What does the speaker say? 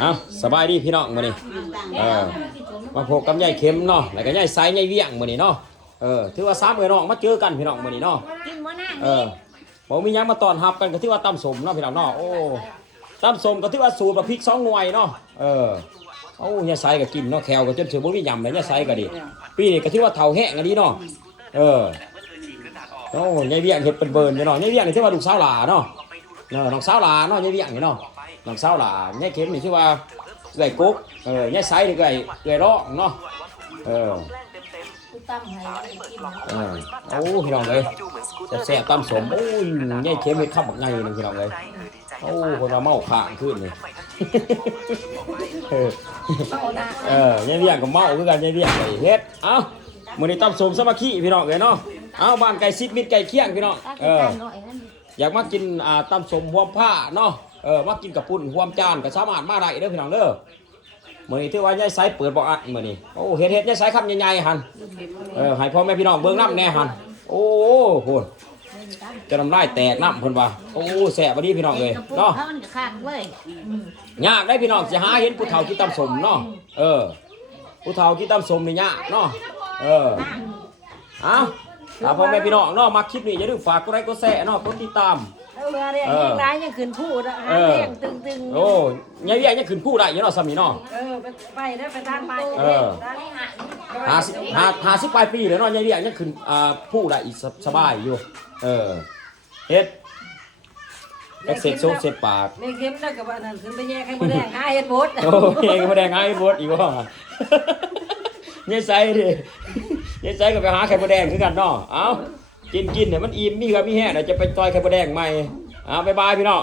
เอาสบายดีพี่น้องมื้อนี้มาพบกับยายเข็มเนาะแล้วก็ยายไซยายเวียงมื้อนี้เนาะถือว่า3เอ้ยน้องมาเจอกันพี่น้องมื้อนี้เนาะบ่มีหยังมาต้อนรับกันก็ถือว่าตำสมเนาะพี่น้องเนาะโอ้ตำสมก็ถือว่าสูตรพริก2หน่วยเนาะโอ้ยายไซก็กินเนาะแขวก็จนสิบ่มียำเลยยายไซก็ดิปีนี้ก็ถือว่าเฒ่าแห้งอันนี้เนาะโอ้ยายเวียงเฮ็ดเป็นเบิร์นอยู่เนาะยายเวียงนี่ถือว่าลูกสาวหลาเนาะน้องสาวหลาเนาะยายเวียงนี่เนาะน้องสาวหลายายเข็มนี่ถือว่าเอื้อยกุ๊กยายไซนี่ก็เอื้อยร้องเนาะโอ้พี่น้องเลยแซ่บๆตำสมโอ้ยยายเข็มเฮ็ดข้าวบักไงนึงพี่น้องเลยโอ้คนเราเมาข้างขึ้นนี่ยายเวียงก็เมาคือกันยายเวียงไอ้เฮ็ดเอ้ามื้อนี้ตำสมสามัคคีพี่น้องเอ้ยเนาะเอ้าบ้านไก่ซิดมิดไก่เคียงพี่น้องอยากมากินตำสมห่วมผ้าเนาะมากินกับปุ่นห่วมจานก็สามารถมาได้เด้อพี่น้องเด้อมื้อนี้ถือว่ายายไซเปิดบ่อัดมื้อนี้โอ้เฮ็ดยายไซคำใหญ่ๆหั่นให้พ่อแม่พี่น้องเบิ่งน้ำแน่หั่นโอ้โหจะน้ำลายแตกน้ำเพิ่นว่าโอ้แซ่บบ่ดีพี่น้องเอ้ยเนาะยากได้พี่น้องสิหาเห็นผู้เฒ่ากินตำสมเนาะผู้เฒ่ากินตำสมนี่ยากเนาะถ้าพ่อแม่พี่น้องเนาะมาคลิปนี้อย่าลืมฝากกดไลค์กดแชร์เนาะกดติดตามยังร้ายยังขึ้นพูดหาเลี้ยงตึงโอ้ยายเวียงยังขึ้นผู้ได้อยู่เนาะซ้ำนี่เนาะไปได้ไปทานไป50ปลายปีเลยเนาะยายเวียงยังขึ้นผู้ได้อีกสบายอยู่เฮ็ดเสร็จโซ่เสร็จปากไม่เข้มได้กับว่านั่นขึ้นไปแย่ไข่มดแดงหาเฮ็ดบดโอ้ยไข่มดแดงหาเฮ็ดบดอีกว่ายายไซดิยายไซก็ไปหาไข่มดแดงคือกันเนาะเอ้ากินเนี่ยมันอิ่มมีครับมีแห้งเดี๋ยวจะไปต่อยไข่มดแดงใหม่บ๊ายบายพี่น้อง